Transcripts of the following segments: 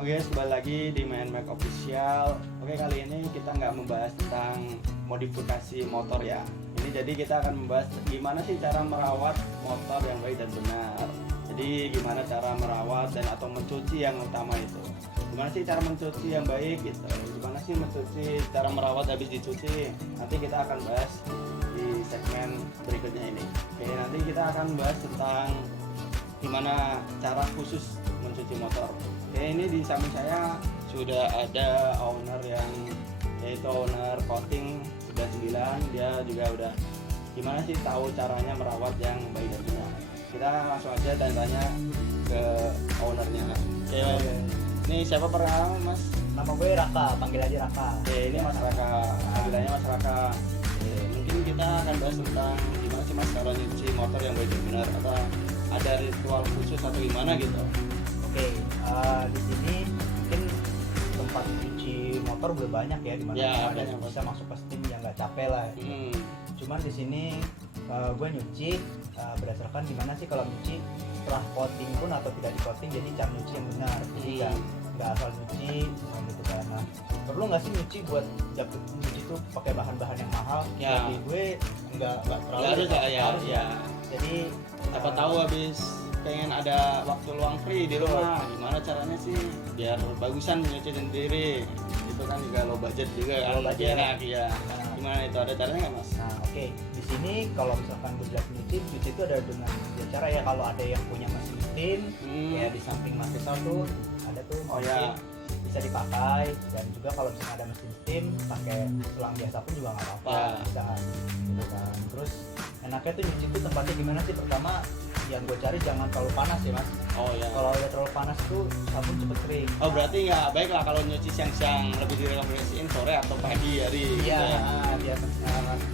Oke, kembali lagi di Main Mac Official. Oke, kali ini kita nggak membahas tentang modifikasi motor ya. Ini jadi kita akan membahas gimana sih cara merawat motor yang baik dan benar. Jadi gimana cara merawat dan atau mencuci yang utama itu. Gimana sih cara mencuci yang baik gitu. Gimana sih mencuci, cara merawat habis dicuci. Nanti kita akan bahas di segmen berikutnya ini. Oke, nanti kita akan bahas tentang gimana cara khusus mencuci motor. Oke, ini di samping saya sudah ada owner yang yaitu owner coating 99. Dia juga udah gimana sih tahu caranya merawat yang baik dan benar. Kita langsung aja tanya ke ownernya. Oke, ini siapa perkenalan Mas? Nama gue Raka, panggil aja Raka. Oke, ini Mas Raka, panggilannya Mas Raka. Oke, mungkin kita akan bahas tentang gimana sih Mas kalau nyuci motor yang baik dan benar, atau ada ritual khusus atau gimana gitu. Oke, di sini mungkin tempat cuci motor udah banyak ya, dimana Ya, ada banyak, yang bisa masuk ke steam yang nggak capek lah. Cuman di sini gue nyuci berdasarkan gimana sih kalau nyuci setelah coating pun atau tidak di coating, jadi cara nyuci yang benar. Jadi nggak asal nyuci gitu kan. Nah, perlu nggak sih nyuci buat nyuci tuh pakai bahan-bahan yang mahal? Ya. Jadi gue nggak terlalu. Harus ya. Jadi Apa tahu habis pengen ada waktu luang free di rumah, gimana caranya sih biar bagusan nyuci sendiri. Itu kan juga low budget juga kan. Low budget. Enak ya. Gimana itu, ada caranya nggak Mas? Nah, oke. Di sini kalau misalkan gue bilang nyuci itu ada dengan dua cara ya. Kalau ada yang punya mesin steam, ya di samping Mas Rizal tuh ada tuh Oh, mesin ya. bisa dipakai, dan juga kalau misalnya ada mesin steam pakai selang biasa pun juga nggak apa-apa, Ya. bisa gitu kan. Terus enaknya tuh nyuci tuh tempatnya gimana sih? Pertama yang gue cari jangan terlalu panas ya Mas. Oh ya. Kalau udah terlalu panas tuh sabun cepet kering. Oh, berarti nggak baik lah kalau nyuci siang-siang, lebih direkomendasiin sore atau pagi hari gitu Iya, ya. biar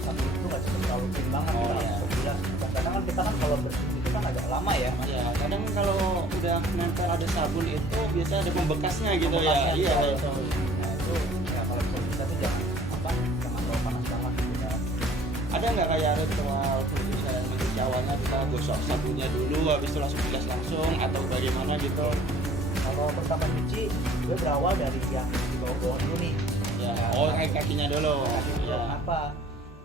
sabun itu nggak cepet terlalu kering banget. Oh, Kita iya. langsung bilas. Kadang kan kita kan kalau bersih itu kan agak lama ya Mas. Ya, kadang kalau udah nempel ada sabun itu biasa ada pembekasnya gitu ya. Pembekasnya, Iya, betul, itu. betul. Nah itu ya kalau bisa tuh jangan terlalu panas banget gitu kan. Ada nggak kayak ritual khusus yang mencuci awalnya kita gosok sabunnya dulu, habis itu langsung bilas langsung, atau bagaimana gitu? Kalau pertama nyuci, gue berawal dari yang di bawah-bawah dulu nih. Ya. Nah, Oh, kakinya dulu. kaki dulu. Ya. Kenapa?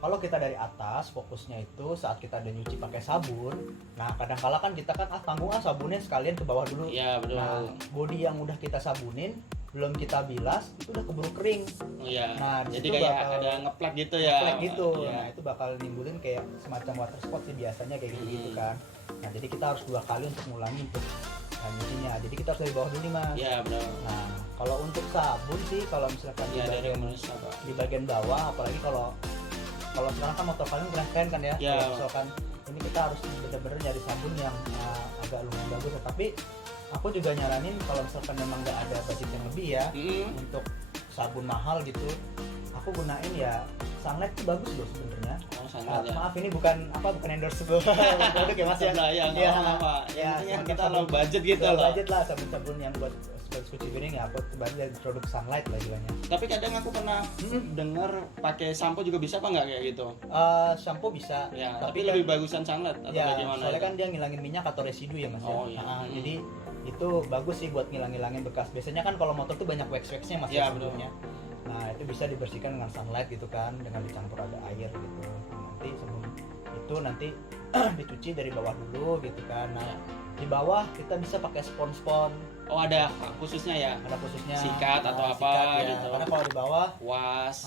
Kalau kita dari atas, fokusnya itu saat kita udah nyuci pakai sabun. Nah, kadang-kala kan kita kan tanggung sabunnya sekalian ke bawah dulu. Iya, betul. Nah, body yang udah kita sabunin, belum kita bilas, itu udah keburu kering. Oh, iya. Nah, di Jadi situ kayak bakal ada ngeplak gitu ya. Flag gitu. Iya. Nah, itu bakal nimbulin kayak semacam water spot sih biasanya kayak gitu kan. Nah, jadi kita harus 2 kali untuk ngulangi untuk nyucinya. Jadi kita harus dari bawah dulu nih Mas. Iya, benar. Nah, kalau untuk sabun sih kalau misalkan Iya, dari komunitas apa? di bagian bawah, apalagi kalau sekarang kan motor kalian keren kan ya. Iya. Kalau misalkan ini kita harus bener-bener nyari sabun yang agak lumayan bagus. Tapi aku juga nyaranin kalau misalkan memang nggak ada budget yang lebih ya untuk sabun mahal gitu, aku gunain ya Sunlight itu bagus loh sebenarnya. Oh, sangat ya. Maaf ini bukan endorse gue produk ya Mas ya. Ya, nggak apa-apa. Yang penting kan kita low budget gitu low loh. budget lah, sabun-sabun yang buat cuci piring ya, aku sebagai produk Sunlight lah bilangnya. Tapi kadang aku pernah dengar pakai sampo juga bisa apa nggak kayak gitu? Shampoo bisa. Ya, tapi kan- lebih bagusan Sunlight atau ya, bagaimana? soalnya itu? kan dia ngilangin minyak atau residu ya Mas Oh, ya. iya. Jadi itu bagus sih buat ngilangin bekas. Biasanya kan kalau motor tuh banyak wax-waxnya Mas Ya, sebelumnya. Nah, itu bisa dibersihkan dengan Sunlight gitu kan, dengan dicampur ada air gitu. Nanti sebelum itu nanti dicuci dari bawah dulu gitu kan. Nah, di bawah kita bisa pakai spons-spons. Oh, ada khususnya ya? Ada khususnya Sikat atau apa sikat, ya. gitu. Karena kalau di bawah Was.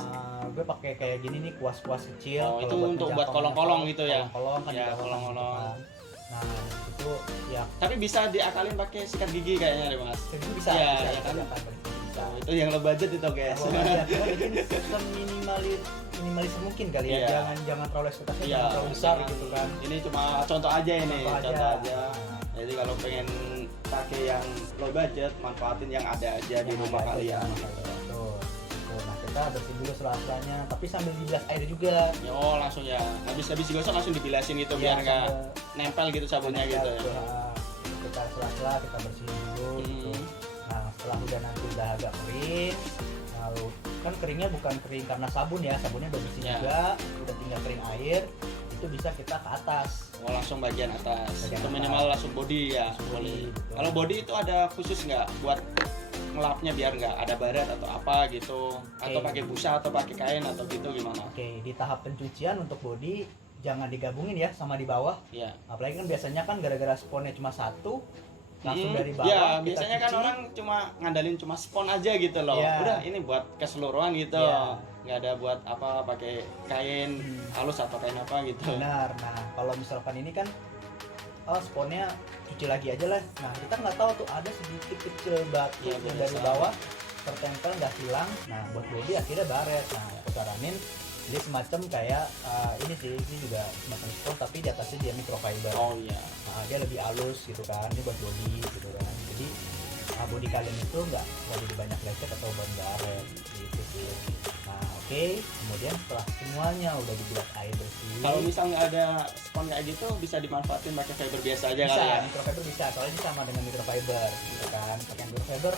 gue pakai kayak gini nih, kuas-kuas kecil. Oh, kalau itu untuk buat menjangkau kolong-kolong motor, gitu ya? Kolong-kolong kan Ya, di bawah kan kolong-kolong. gitu kan. Nah, itu ya Tapi bisa diakalin pakai sikat gigi kayaknya deh Mas. itu bisa, Iya, bisa, ya kan? bisa. Oh, itu yang low budget itu guys. Kalau ya, kita bikin seminimalis mungkin kali ya. Iya. Jangan terlalu ekspektasinya Iya, jangan terlalu besar jangan- gitu kan. Ini cuma contoh aja ini, contoh aja. Nah, Jadi kalau pengen pakai yang low budget, manfaatin yang ada aja di yang rumah ada aja, kalian. Tuh. Nah, kita bersihin dulu sela-selanya, tapi sambil dibilas air juga. Oh, langsung ya. Habis digosok langsung dibilasin gitu biar Iya, nggak sambil- nempel gitu sabunnya gitu ya. Kita sela-sela kita bersihin dulu gitu. Nah, setelah udah agak kering, lalu kan keringnya bukan kering karena sabun ya, sabunnya udah bersih Ya. juga, udah tinggal kering air, itu bisa kita ke atas. Oh, langsung bagian atas. Bagian Itu atas. minimal langsung body ya. Langsung Boleh. body, betul. Kalau body itu ada khusus nggak buat ngelapnya biar nggak ada baret atau apa gitu, atau Oke. pakai busa atau pakai kain atau gitu gimana? Oke, di tahap pencucian untuk body jangan digabungin ya sama di bawah. Ya. Apalagi kan biasanya kan gara-gara sponnya cuma satu, langsung dari Ya, bawah kita biasanya kan cuci. orang cuma ngandalin cuma spon aja gitu loh. Iya. Udah ini buat keseluruhan gitu. Iya. Nggak ada buat apa pakai kain halus atau kain apa gitu. Benar. Nah, kalau misalkan ini kan sponnya cuci lagi aja lah. Nah, kita nggak tahu tuh ada sedikit kecil batu Iya, yang biasa. dari bawah tertempel nggak hilang. Nah, buat body akhirnya baret. Nah, aku saranin dia semacam kayak ini sih, ini juga semacam spon tapi di atasnya dia microfiber. Oh iya. Nah, dia lebih halus gitu kan, ini buat body gitu kan. Jadi body kalian itu nggak jadi banyak lecet atau ban baret gitu sih. Nah, oke, kemudian setelah semuanya udah dibuat air bersih, Kalau misal nggak ada spon kayak gitu bisa dimanfaatin pakai fiber biasa aja bisa kali ya. microfiber bisa, soalnya ini sama dengan microfiber gitu kan. Pakai microfiber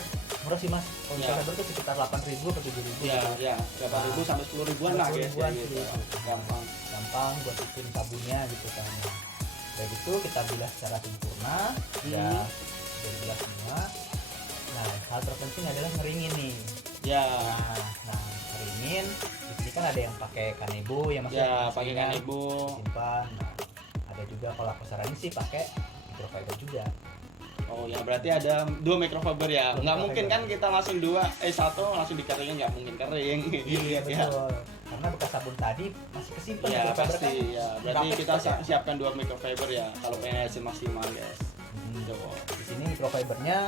murah sih mas, kalau Ya. microfiber tuh sekitar 8.000 atau 7.000 Iya, gitu. ya, berapa ribu sampai 10 ribuan lah guys 10 ribuan ya, gitu. sih. Gampang. Gampang buat bikin sabunnya gitu kan. Nah, dari itu kita bilas secara sempurna, ya sudah dibilas semua. Nah, hal terpenting adalah ngeringin nih. Ya, Nah, ngeringin. Di sini kan ada yang pakai kanebo yang ya pakai kanebo. simpan. Nah, ada juga kalau aku saranin sih pakai microfiber juga. Oh ya, berarti ada 2 microfiber ya. Dua Nggak mungkin kan microfiber. kita langsung satu langsung dikeringin, nggak mungkin kering. Iya Ya. betul. Karena bekas sabun tadi masih kesimpan Ya microfiber pasti ya. Berarti rapet kita banget ya. siapkan 2 microfiber ya kalau pengen hasil maksimal guys. Hmm. Coba. Di sini microfibernya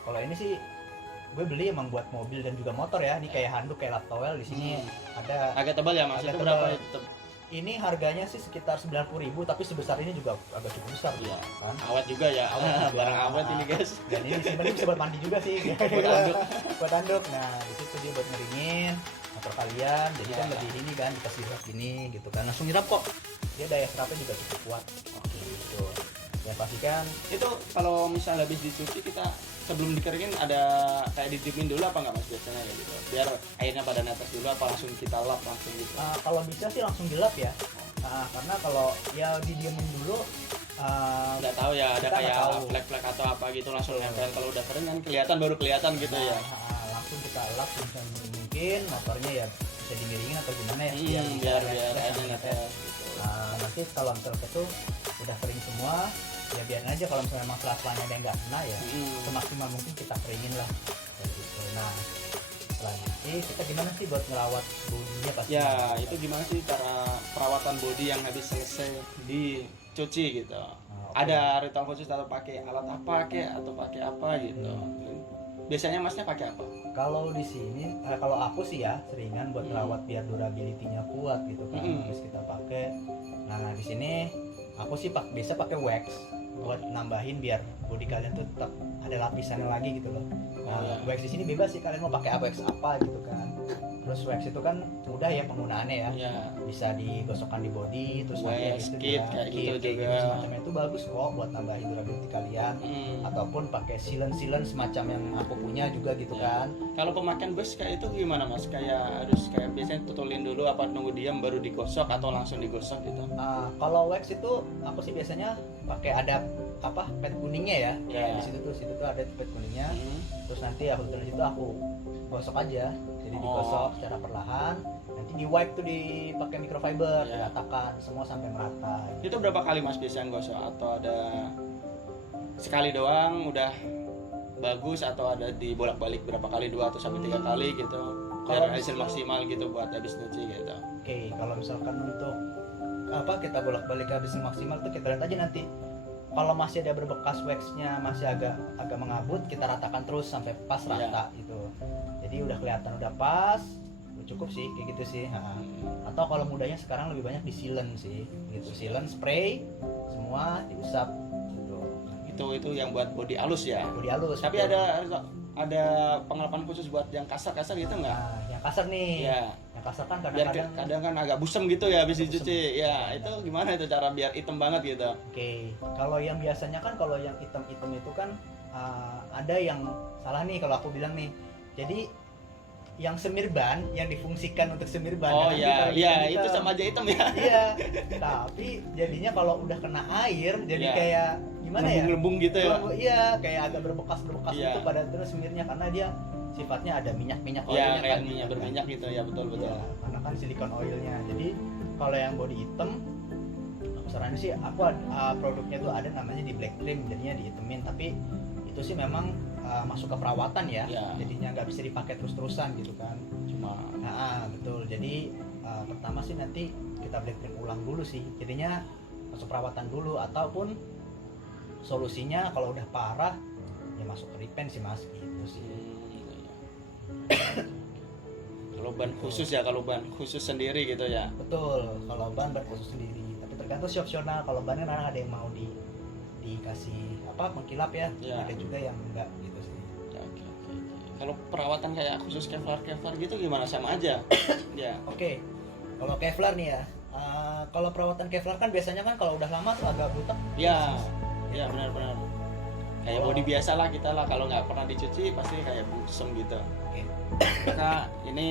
kalau ini sih gue beli emang buat mobil dan juga motor ya. Ini kayak handuk kayak lap towel di sini ada. Agak tebal ya mas. Agak Itu tebal. berapa? Ini harganya sih sekitar 90.000 tapi sebesar ini juga agak cukup besar Iya. kan. Awet juga ya. Awet juga. Barang awet ini guys. Dan ini sebenarnya bisa buat mandi juga sih. Buat anduk. Buat anduk. Nah, di situ dia buat ngeringin motor kalian. Jadi kan Ya. lebih ini kan dikasih serap gini gitu kan. Langsung nyerap kok. Dia daya serapnya juga cukup kuat. Oke, gitu. Ya pastikan Itu kalau misal habis dicuci kita sebelum dikeringin ada kayak didiemin dulu apa nggak mas biasanya kayak gitu? Biar airnya pada netes dulu apa langsung kita lap langsung gitu? kalau bisa sih langsung dilap ya. Karena kalau ya didiemin dulu Nggak tahu ya ada Kita nggak kayak tahu. flek-flek atau apa gitu langsung Betul. nempel. Kalau udah kering kan kelihatan baru kelihatan gitu ya. langsung kita lap sebisa mungkin motornya ya bisa dimiringin atau gimana ya Biar airnya netes gitu. Nanti kalau misalnya itu udah kering semua ya biarin aja, kalau misalnya memang selas-selanya ada yang nggak kena ya semaksimal mungkin kita keringin lah kayak gitu. Nah selanjutnya kita gimana sih buat ngerawat bodinya pasti Ya itu gimana sih cara perawatan body yang habis selesai dicuci gitu? oke. Ada ritual khusus atau pakai alat apa kek atau pakai apa gitu? Biasanya masnya pakai apa? Kalau di sini kalau aku sih ya seringan buat ngerawat biar durability-nya kuat gitu kan. Terus kita pakai. Nah di sini aku sih biasa pakai wax buat nambahin biar body kalian tuh tetap ada lapisannya lagi gitu loh. Nah, wax di sini bebas sih kalian mau pakai wax apa gitu kan. Terus wax itu kan mudah ya penggunaannya ya. Ya, Bisa digosokkan di body terus nanti wax, habis itu kit, juga kayak gitu kit, juga. semacamnya itu bagus kok buat nambahin durability kalian. Ataupun pakai sealant semacam yang aku punya juga gitu Ya. kan. Kalau pemakaian bus kayak itu gimana mas? Kayak harus kayak biasanya tutulin dulu apa nunggu diam baru digosok atau langsung digosok gitu? Kalau wax itu aku sih biasanya pakai ada pad kuningnya ya. Ya. Di situ tuh ada pad kuningnya. Terus nanti aku tulis itu aku gosok aja. Jadi digosok secara perlahan. Nanti di wipe tuh dipakai microfiber, Ya. diratakan semua sampai merata. Itu berapa kali mas biasanya gosok atau ada sekali doang udah bagus atau ada dibolak-balik berapa kali 2 atau sampai 3 kali gitu? Biar Kalau hasil misal- maksimal gitu buat habis nyuci gitu. Oke, kalau misalkan untuk kita bolak-balik habis maksimal tuh kita lihat aja nanti. Kalau masih ada berbekas waxnya masih agak mengabut, kita ratakan terus sampai pas rata gitu. Jadi udah kelihatan udah pas, udah cukup sih kayak gitu sih. Atau kalau mudahnya sekarang lebih banyak di sealant sih, gitu. Sealant spray semua diusap gitu. Itu yang buat body halus ya. Body halus. Tapi betul. ada pengelapan khusus buat yang kasar-kasar gitu nggak? Nah, yang kasar nih. Ya. Yang kasar kan Biar kadang-kadang. kadang kan agak busem gitu ya habis Busem. dicuci. Ya, itu gimana itu cara biar hitam banget gitu? Oke, kalau yang biasanya kan kalau yang hitam-hitam itu kan ada yang salah nih kalau aku bilang nih. Jadi yang semir ban yang difungsikan untuk semir ban. Oh nanti iya, kalau iya hitam-hitam. itu sama aja hitam ya. Iya. Tapi jadinya kalau udah kena air jadi Iya. kayak gimana ya? Lembung gitu ya. Iya, kayak agak berbekas Iya. gitu pada terus semirnya karena dia sifatnya ada minyak-minyak Iya, oilnya kayak kan. minyak berminyak gitu ya, betul. Iya, karena kan silikon oilnya. Jadi kalau yang body hitam, sarannya sih aku produknya tuh ada namanya di black trim, jadinya dihitemin. Tapi itu sih memang masuk ke perawatan ya. Iya. Jadinya nggak bisa dipakai terus-terusan gitu kan. Cuma Betul. Jadi pertama sih nanti kita black trim ulang dulu sih. Jadinya masuk perawatan dulu ataupun solusinya kalau udah parah ya masuk ke repaint sih Mas gitu sih. Kalau ban khusus ya, kalau ban khusus sendiri gitu ya. Betul, kalau ban khusus sendiri. Tapi tergantung sih opsional. Kalau bannya kadang ada yang mau dikasih mengkilap ya. Ya. Ada juga yang enggak gitu sih. Ya, oke. Kalau perawatan kayak khusus Kevlar gitu gimana, sama aja? Ya. Oke. Kalau Kevlar nih ya. Kalau perawatan Kevlar kan biasanya kan kalau udah lama tuh agak butek. Ya, benar. Kayak body biasa lah kita lah, kalau nggak pernah dicuci pasti kayak busem gitu. Oke. Maka ini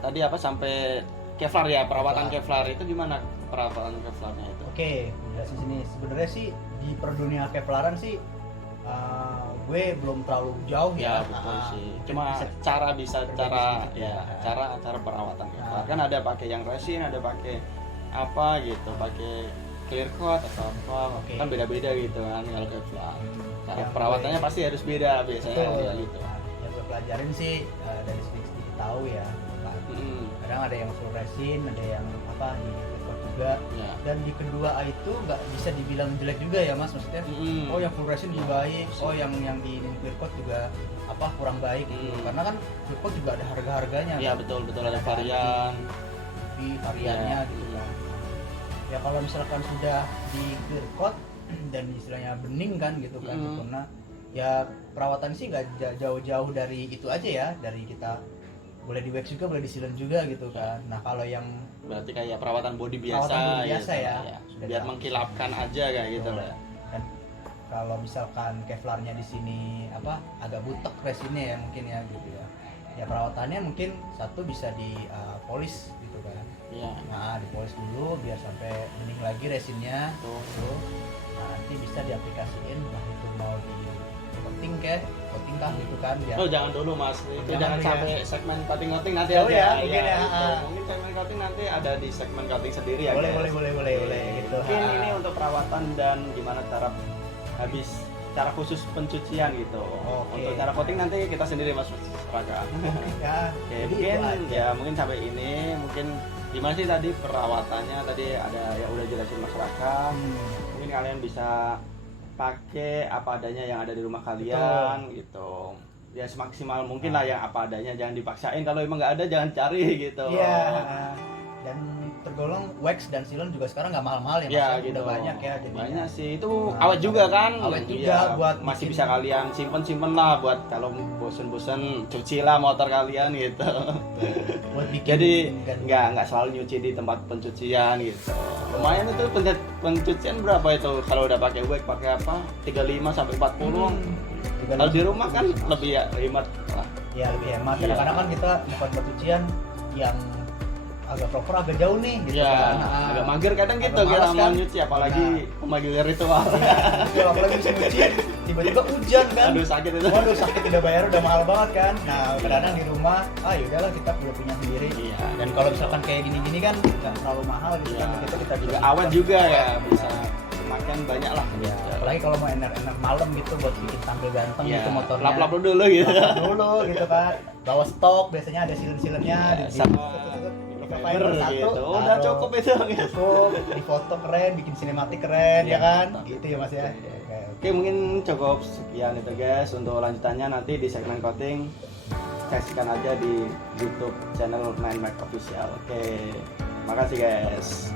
tadi sampai Kevlar ya, perawatan Kevlar itu gimana perawatan Kevlarnya itu? Oke, jelasin sini. Sebenarnya sih di perdunia Kevlaran sih gue belum terlalu jauh Ya, ya. betul sih. Cuma cara perawatan Kevlar. Kan ada pakai yang resin, ada pakai apa gitu, pakai clear coat atau apa. Oke. Kan beda-beda gitu kan kalau Kevlar. Cara Yang perawatannya gue- pasti harus beda biasanya Betul. ya gitu. Yang gue pelajarin sih dari sedikit tahu ya. Kadang ada yang full resin, ada yang di clear juga. Ya. Dan di kedua itu nggak bisa dibilang jelek juga ya Mas, maksudnya. Oh yang full resin lebih baik, oh yang di clear coat juga kurang baik gitu. Karena kan clear coat juga ada harga-harganya. Iya, kan? betul ada varian. Di variannya Ya. gitu kan. Ya kalau misalkan sudah di clear coat dan istilahnya bening kan gitu kan sempurna, ya perawatan sih nggak jauh-jauh dari itu aja ya, dari kita boleh di wax juga, boleh di sealant juga gitu kan. Nah kalau yang Berarti kayak perawatan body biasa, Perawatan body biasa gitu ya. lah Sudah biar tahu. mengkilapkan aja kayak gitu lah. Dan kalau misalkan Kevlarnya di sini agak butek resinnya ya mungkin ya gitu ya. Ya perawatannya mungkin satu bisa di polish gitu kan. Iya. Nah, dipolis dulu biar sampai bening lagi resinnya. Tuh. Nah, nanti bisa diaplikasiin entah itu mau di coating kah gitu kan biar. Oh, jangan dulu Mas. Itu jangan Jangan ya. sampai segmen coating nanti Oh, aja. ya, mungkin ya. Gitu. Mungkin segmen coating nanti ada di segmen coating sendiri ya. Boleh guys. boleh gitu. Mungkin ini untuk perawatan dan gimana cara khusus pencucian gitu. Oke. Untuk cara coating nanti kita sendiri Mas Raka. Ya. Oke, Jadi mungkin itu aja. ya mungkin sampai ini. Mungkin gimana sih tadi perawatannya, tadi ada yang udah jelasin masyarakat. Mungkin kalian bisa pakai apa adanya yang ada di rumah kalian gitu. Ya semaksimal mungkin lah yang apa adanya, jangan dipaksain. Kalau emang nggak ada jangan cari gitu. Iya. Dan tergolong wax dan sealant juga sekarang nggak mahal-mahal ya Mas. Ya Udah gitu. banyak ya jadinya. Banyak sih. Itu Nah, awet juga kan. awet juga Iya, buat masih bikin- bisa kalian simpen lah buat kalau bosen-bosen cuci lah motor kalian gitu. Buat bikin Jadi gantungan. nggak selalu nyuci di tempat pencucian gitu. Lumayan itu pencucian berapa itu kalau udah pakai wax, pakai apa? 35 sampai 40. Kalau di rumah kan lebih ya hemat lah. Ya lebih hemat. Iya. Kadang-kadang kan kita dapat pencucian yang agak proper agak jauh nih gitu Ya, kan. agak mager kadang agak gitu kita malas mau kan. nyuci apalagi pemanggilan ritual. Kalau apalagi bisa nyuci tiba-tiba hujan kan. Aduh sakit itu. Waduh sakit, tidak bayar udah mahal banget kan. Nah kadang-kadang di rumah yaudahlah kita udah punya sendiri. Iya. Dan kalau misalkan kayak gini-gini kan nggak terlalu mahal gitu Iya. kan, kita Juga awet juga ya, bisa makan banyak lah. Ya, apalagi kalau mau enak-enak malam gitu buat bikin tampil ganteng Iya. gitu motornya. Lap-lap dulu gitu. Lap dulu gitu kan. Bawa stok biasanya ada silen-silennya Iya, sama fiber gitu. Udah cukup itu. Cukup, di foto keren, bikin sinematik keren Iya, ya kan? mantap. Gitu ya Mas ya. Oke, mungkin cukup sekian itu guys. Untuk lanjutannya nanti di segmen coating saksikan aja di YouTube channel 9Mac Official. Oke, makasih guys.